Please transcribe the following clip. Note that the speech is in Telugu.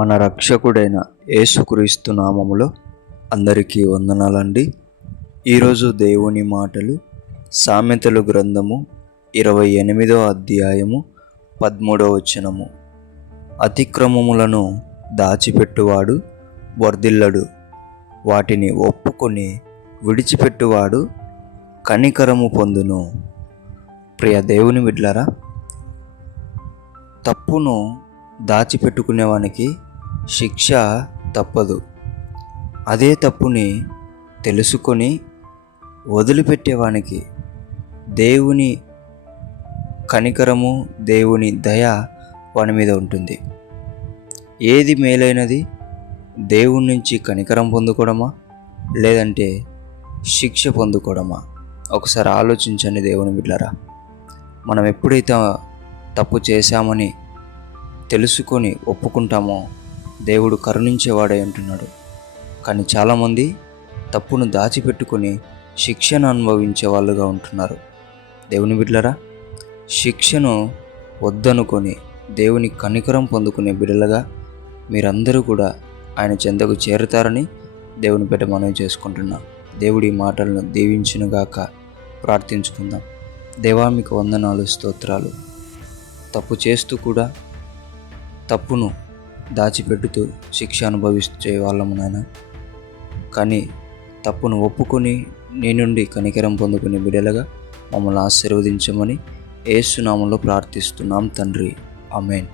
మన రక్షకుడైన యేసుక్రీస్తు నామములో అందరికీ వందనాలండి. ఈరోజు దేవుని మాటలు సామెతలు గ్రంథము 28వ అధ్యాయము 13వ వచనము. అతిక్రమములను దాచిపెట్టువాడు వర్ధిల్లడు, వాటిని ఒప్పుకొని విడిచిపెట్టువాడు కనికరము పొందును. ప్రియ దేవుని బిడ్డలారా, తప్పును దాచిపెట్టుకునేవానికి శిక్ష తప్పదు. అదే తప్పుని తెలుసుకొని వదిలిపెట్టేవానికి దేవుని కనికరము, దేవుని దయ వాని మీద ఉంటుంది. ఏది మేలైనది? దేవుని నుంచి కనికరం పొందుకోవడమా, లేదంటే శిక్ష పొందుకోవడమా? ఒకసారి ఆలోచించండి దేవుని బిడ్డలారా. మనం ఎప్పుడైతే తప్పు చేశామని తెలుసుకొని ఒప్పుకుంటామో దేవుడు కరుణించేవాడై ఉంటున్నాడు. కానీ చాలామంది తప్పును దాచిపెట్టుకొని శిక్షను అనుభవించే వాళ్ళుగా ఉంటున్నారు. దేవుని బిడ్డలారా, శిక్షను వద్దనుకొని దేవుని కనికరం పొందుకునే బిడ్డలుగా మీరందరూ కూడా ఆయన చెంతకు చేరుతారని దేవుని బిడ్డ మనవి చేసుకుంటున్నా. దేవుడి మాటలను దీవించునుగాక. ప్రార్థించుకుందాం. దేవా, మీకు వందనాలు, స్తోత్రాలు. తప్పు చేస్తూ కూడా తప్పును దాచిపెట్టుతూ శిక్ష అనుభవించే వాళ్ళము నాయన. కానీ తప్పును ఒప్పుకొని నీ నుండి కనికరం పొందుకునే బిడ్డలుగా మమ్మల్ని ఆశీర్వదించమని యేసు నామములో ప్రార్థిస్తున్నాం తండ్రి. ఆమేన్.